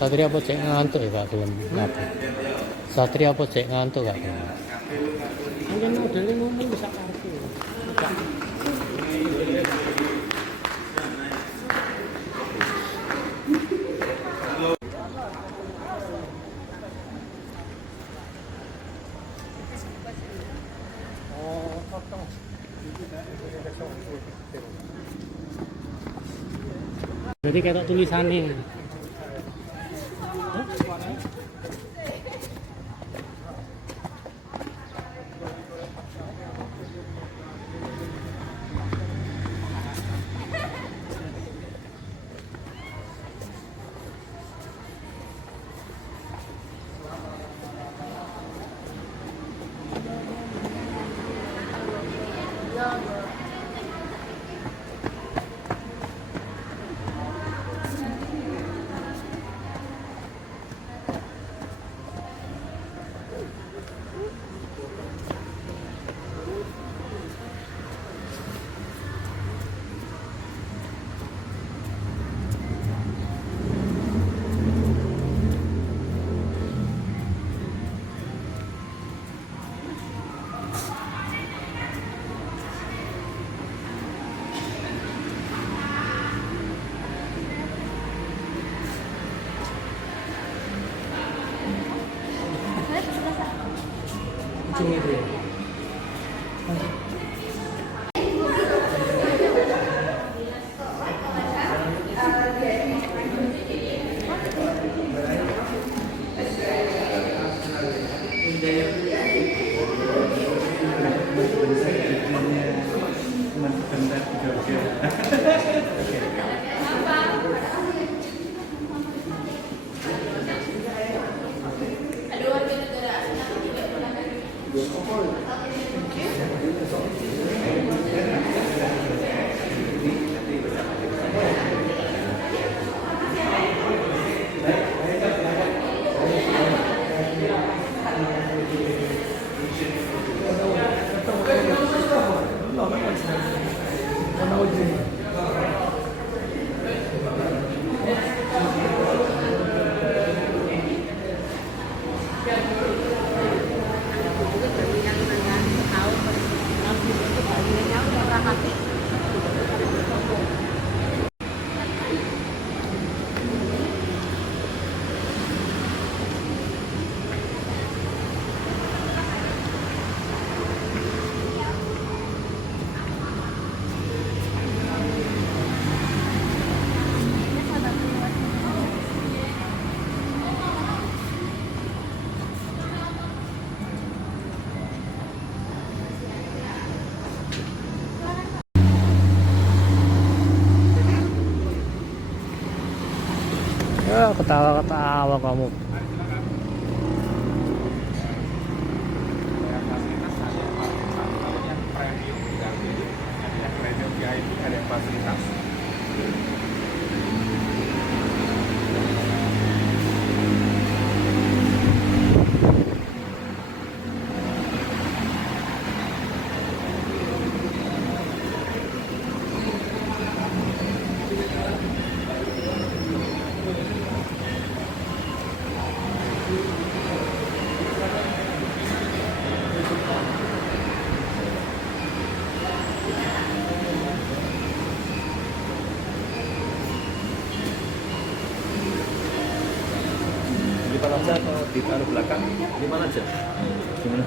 Satria apa cek ngantuk ya Kak film apa? Satria apa cek ngantuk Kak? Mungkin modelnya ngomong bisa kartu. Jadi kayak tulisannya. Ya, ketawa-ketawa kamu. Premium VIP ada yang fasilitas. Di depan aja atau di belakang? Di mana aja? Gimana?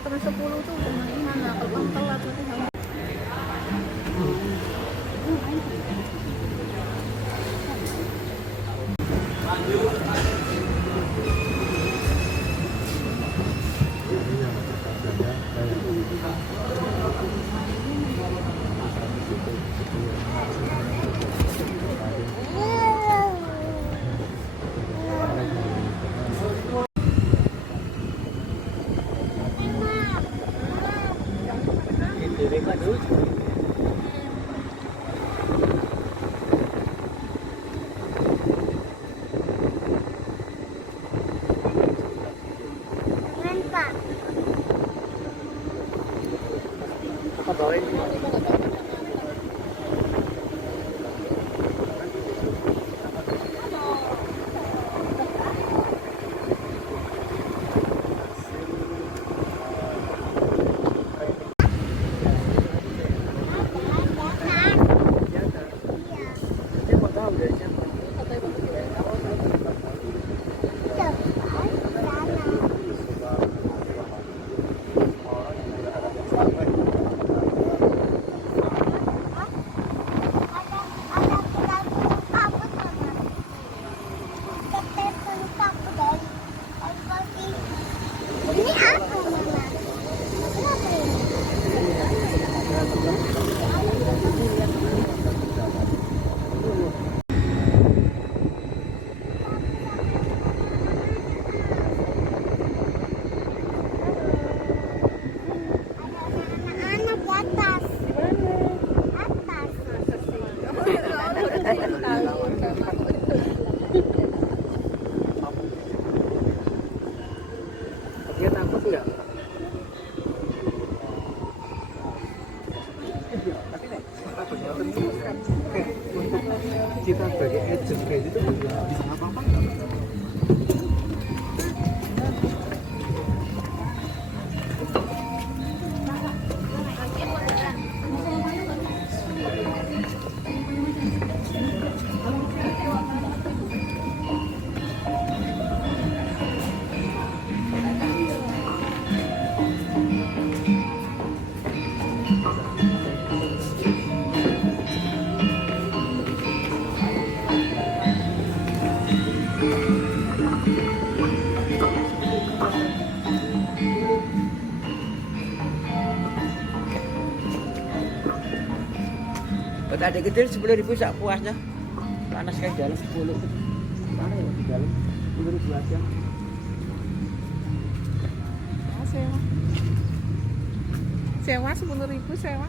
Teman 10 tuh udah mana? Kalau telat nanti sama. Keren, Pak. Apa bawain? Dia mau tahu dari siapa? Ini apa, Mama? Kenapa ini? Anak-anak di atas. Atas. Dia takut nggak? Kita sebagai agent kayak gitu bisa apa-apa. Buat adik kecil 10.000 sak puasnya. Panas kayak dalam 10. Mana ya di dalam 10.000 aja. Sewa. Sewa 10.000 sewa.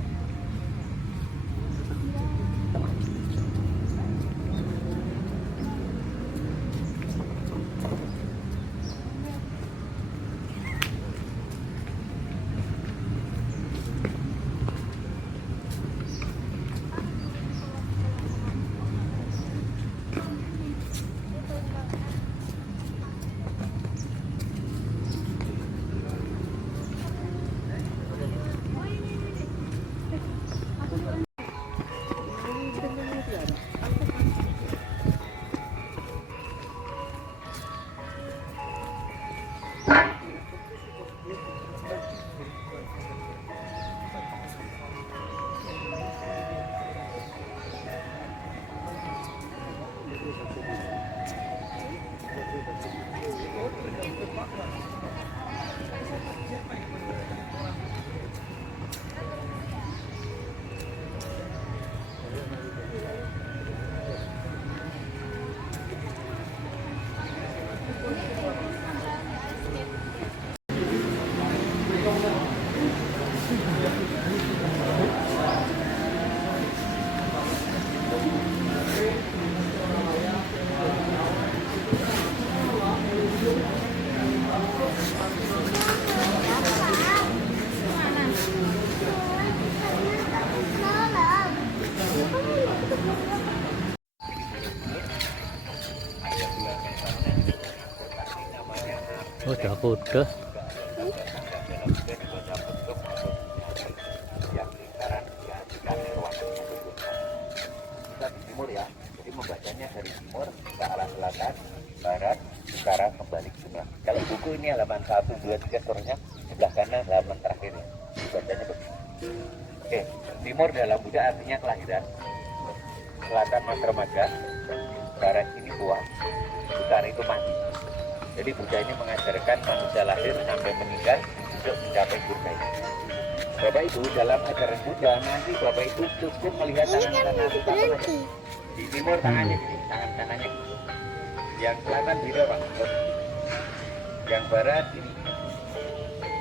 Oh, udah kuda. Timur ya, jadi membacanya dari timur ke arah selatan, barat, utara, kembali ke tengah. Kalau buku ini halaman 1, 2, 3 seterusnya, sebelah kanan halaman terakhir ya. Bacanya begitu. Oke, timur dalam Buddha artinya kelahiran, selatan masa remaja, barat ini tua, utara itu mati. Jadi Buddha ini mengajarkan manusia lahir sampai meninggal untuk mencapai surga ini. Bapak Ibu dalam ajaran Buddha nanti Bapak Ibu cukup melihat tangan kanan kita saja. Di timur tangannya gini, tangan kanannya. Yang selatan beda Pak. Yang barat ini,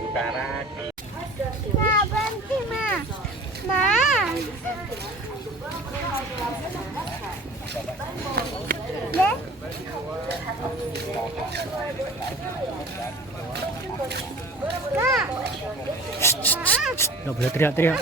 utara di. Ma, berhenti, Ma. Ma. Deh. Nah. Nggak boleh teriak-teriak.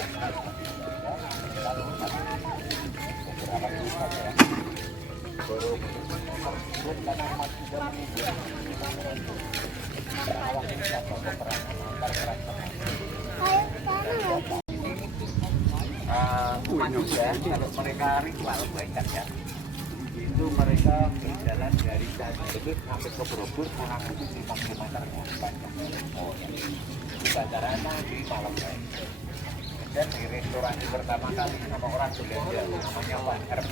Umat juga kalau mereka ritual baikan ya, itu mereka berjalan dari Candi sampai ke Borobudur kurang lebih 5 km panjang. Oh ya, di Bandarana di malam hari. Dan di restorasi pertama kali sama orang Belanda namanya Pak Herb.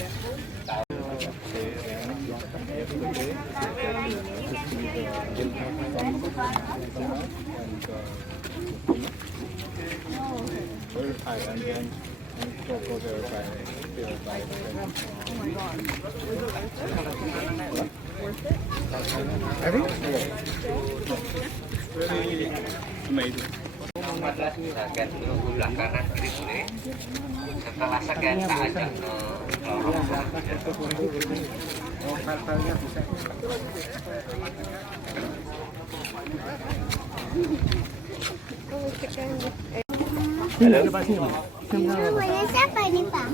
Sekian dulu sebelah kanan kiri boleh. Setelah sekian tak ajak ke lorong halo. Namanya siapa ini, Pak?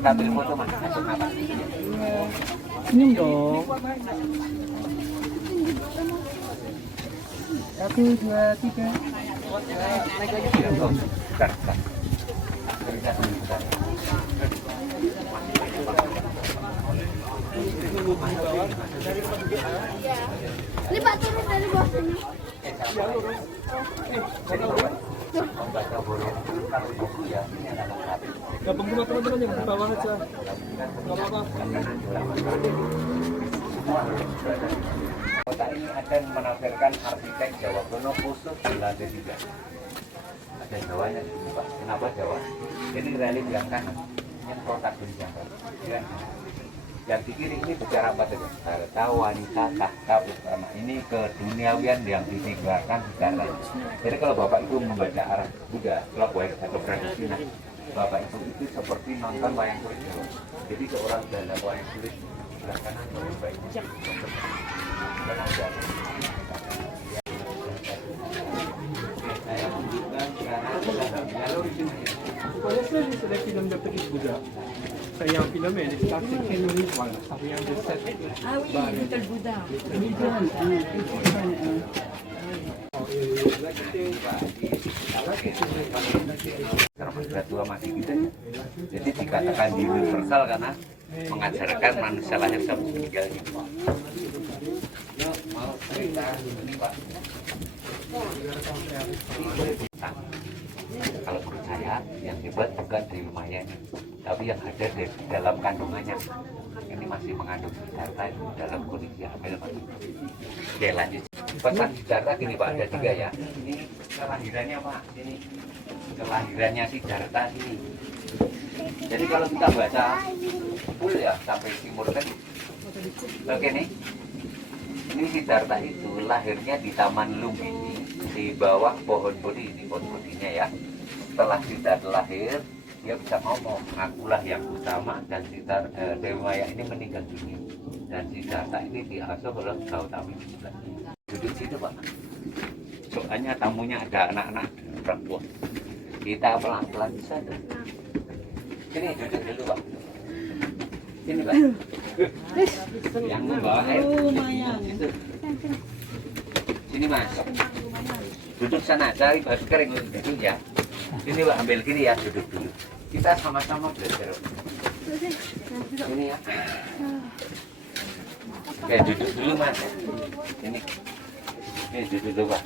Ambil foto mas. Apa? Senyum dong. 1, 2, 3. Bentar, bentar. Ini Pak turun dari bawah sini. Membaca Borobudur kalau buku ya ini anak lengkap. Gabung sama teman-teman yang di bawah aja. Gak apa-apa. Kota ini akan menampilkan arsitek Jawa kuno khusus di lantai 3. Ada Jawanya di sini, Pak. Kenapa Jawa? Ini relief yang kanan, yang protagonis yang kanan. Ya. Yang di kiri ini bicara apa saja? Harta, wanita, tahta, bersama. Ini keduniawian yang ditinggalkan sekarang. Jadi kalau Bapak Ibu membaca arah Buddha, kalau boleh atau tradisi, nah, Bapak Ibu itu seperti nonton wayang kulit Jawa. Jadi seorang dalam wayang kulit sebelah kanan lebih baik. Dan ada. Saya tunjukkan sekarang jalur di sini. Pokoknya saya sudah film Dr. Buddha. Saya yang filmnya di starting 10 minutes malah. Tapi yang di set. Ah oui, Little Buddha. Karena dua masih gitu. Jadi dikatakan universal karena mengajarkan manusia lahir sampai meninggal ini. Mau cerita ini Pak. Kalau menurut saya yang hebat bukan di rumahnya ini, tapi yang ada di dalam kandungannya. Ini masih mengandung Siddhartha itu dalam kondisi hamil Pak. Oke lanjut. Pesan Siddhartha gini Pak, ada 3 ya. Ini kelahirannya Pak. Ini kelahirannya Siddhartha ini. Jadi kalau kita baca full ya sampai timur kan. Oke nih. Ini Siddhartha itu lahirnya di Taman Lumbini di bawah pohon bodhi, ini pohon bodhinya ya. Setelah Siddhartha lahir, dia bisa ngomong, akulah yang utama, dan Dewi Maya ini meninggal dunia. Dan Siddhartha ini diasuh oleh Gautami di sebelah. Duduk situ Pak. Soalnya tamunya ada anak-anak perempuan. Kita pelan-pelan saja. Sini duduk dulu Pak. Sini Pak. Yang membawa air. Itu. Sini Mas. Duduk sana, cari baju kering duduk ya. Sini Pak, ambil kiri ya, duduk dulu. Kita sama-sama belajar. Ini ya. Oke, duduk dulu Mas. Ini duduk dulu Pak.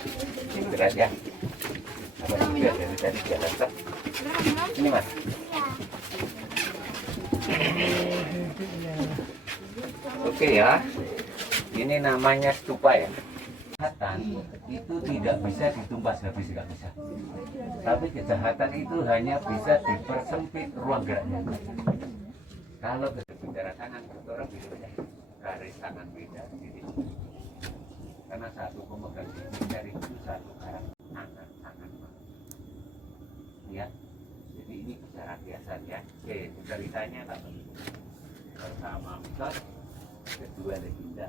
Berat ya. Apa juga dari tadi dia datang. Ini Mas. Oke ya. Ini namanya stupa ya. Kejahatan itu tidak bisa ditumpas habis, nggak bisa. Tapi kejahatan itu hanya bisa dipersempit ruang geraknya. Kalau bicara tangan, orang bisa garis tangan beda. Jadi, karena satu pemegang jari itu satu arah tangan. Ya, jadi ini bicara biasa ya. Oke, ceritanya tak pertama mitos, kedua legenda.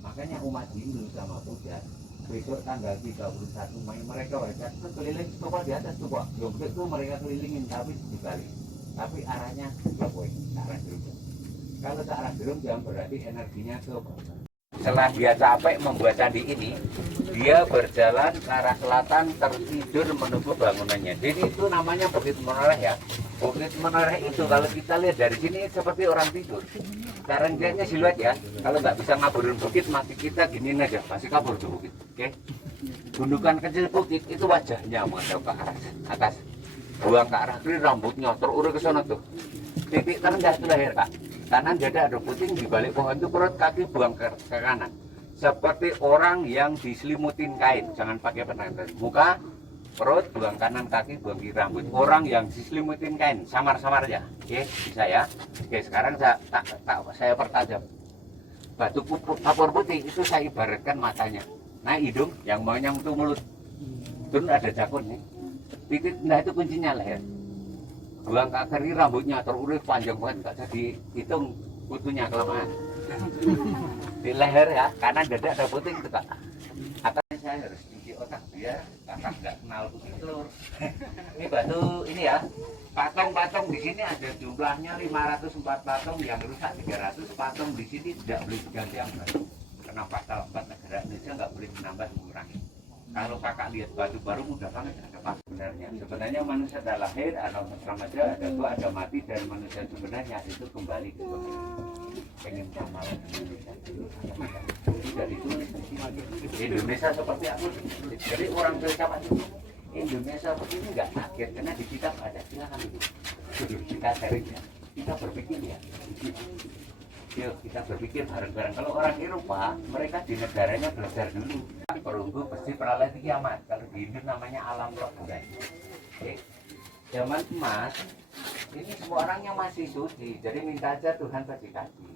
Makanya umat Hindu sama Buddha besok tanggal 31 Mei mereka wajah itu keliling coba di atas coba dompet itu mereka kelilingin tapi dibalik, tapi arahnya ke poin arah gerung. Kalau ke arah gerung jam berarti energinya ke bawah. Setelah dia capek membuat candi ini, dia berjalan ke arah selatan tertidur menuju bangunannya. Jadi itu namanya Bukit Menoreh ya. Bukit Menoreh itu kalau kita lihat dari sini seperti orang tidur. Cara lihatnya siluet ya. Kalau nggak bisa ngaburin bukit, mati kita giniin aja, pasti kabur tuh bukit. Oke? Gundukan kecil bukit itu wajahnya menghadap ke arah atas. Buang ke arah kiri, rambutnya terurut ke sana tuh. Titik terendah itu leher kak. Kanan dada ada puting, di balik pohon itu perut, kaki buang ke kanan. Seperti orang yang diselimutin kain, jangan pakai penangan. Muka, perut, buang kanan, kaki, buang kiri, rambut. Orang yang diselimutin kain, samar-samar aja. Oke, bisa ya. Oke, sekarang saya pertajam. Batu kapur putih itu saya ibaratkan matanya. Nah, hidung yang monyong itu mulut. Turun ada jakun nih. Titik nah itu kuncinya leher. Buang ke kiri, rambutnya terurut panjang banget, nggak jadi hitung kutunya kelamaan. Di leher ya, kanan dada ada puting itu kak. Akan saya harus cuci otak dia, kakak nggak kenal putih telur. Ini batu ini ya, patung-patung di sini ada jumlahnya 504 patung, yang rusak 300 patung di sini tidak boleh diganti yang baru. Karena pasal 4 negara Indonesia nggak boleh menambah mengurangi. Kalau kakak lihat batu baru mudah banget ada pas sebenarnya. Sebenarnya manusia ada lahir, ada remaja, ada tua, ada mati, dan manusia sebenarnya itu kembali ke Tuhan. Pengen amalan Indonesia tidak ditulis di sini. Indonesia seperti aku. Jadi orang bercakap Indonesia begini nggak kaget karena di kitab ada, silakan itu. Kita cari ya, kita berpikir ya. Yuk kita berpikir bareng-bareng. Kalau orang Eropa, mereka di negaranya belajar dulu. Perunggu pasti peralatan kiamat. Kalau di Hindu namanya alam roh bukan. Oke. Zaman emas, ini semua orangnya masih suci. Jadi minta aja Tuhan pasti kasih.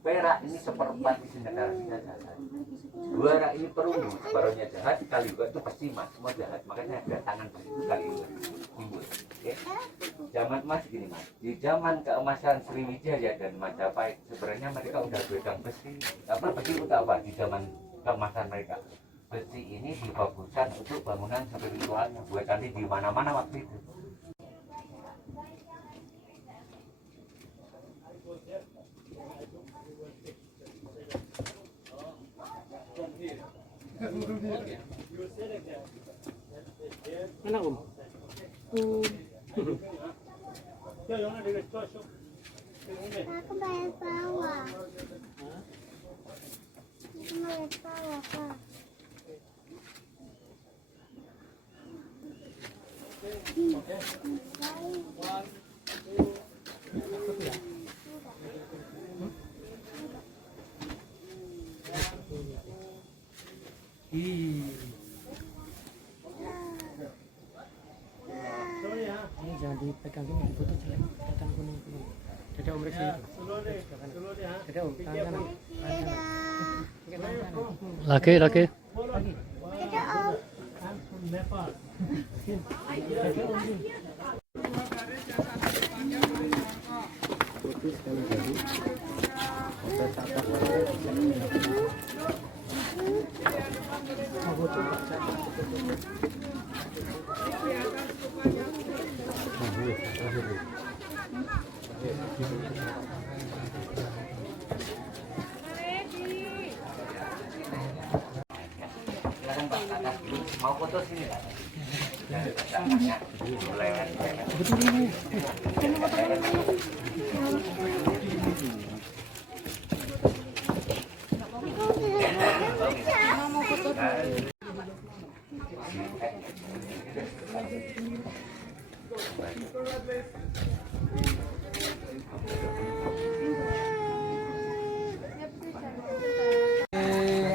Perak ini seperempat isi negara kita jahat. Dua rak ini perunggu, separuhnya jahat. Kali juga itu pasti emas, semua jahat. Makanya ada tangan itu kali timbul. Oke. Zaman emas gini mas, di zaman keemasan Sriwijaya dan Majapahit sebenarnya mereka udah pegang besi. Apa besi itu apa di zaman keemasan mereka? Besi ini dibaguskan untuk bangunan spiritualnya, buat nanti di mana-mana waktu itu. Enak om. Aku bayar bawah. Aku bayar bawah kak. Ini jangan dipegang gini, diputus jelek. Datang kuning. Dada om Resi. Dada om, tangan kanan. Laki. Dadah om. Mau foto sini lah.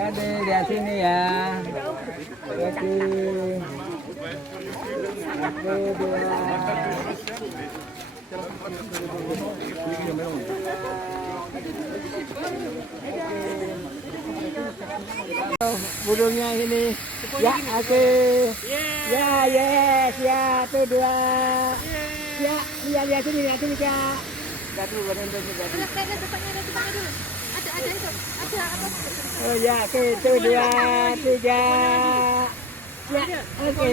Ada lihat sini ya. Oke. Burungnya ini. Ya, oke. Ya, yes, ya, 1, 2. Ya, lihat sini Kak. Lihat dulu badan juga. Ada depannya dulu. Ada itu. Ada apa? Oh ya, oke, 1, 2, 3. Ya, oke.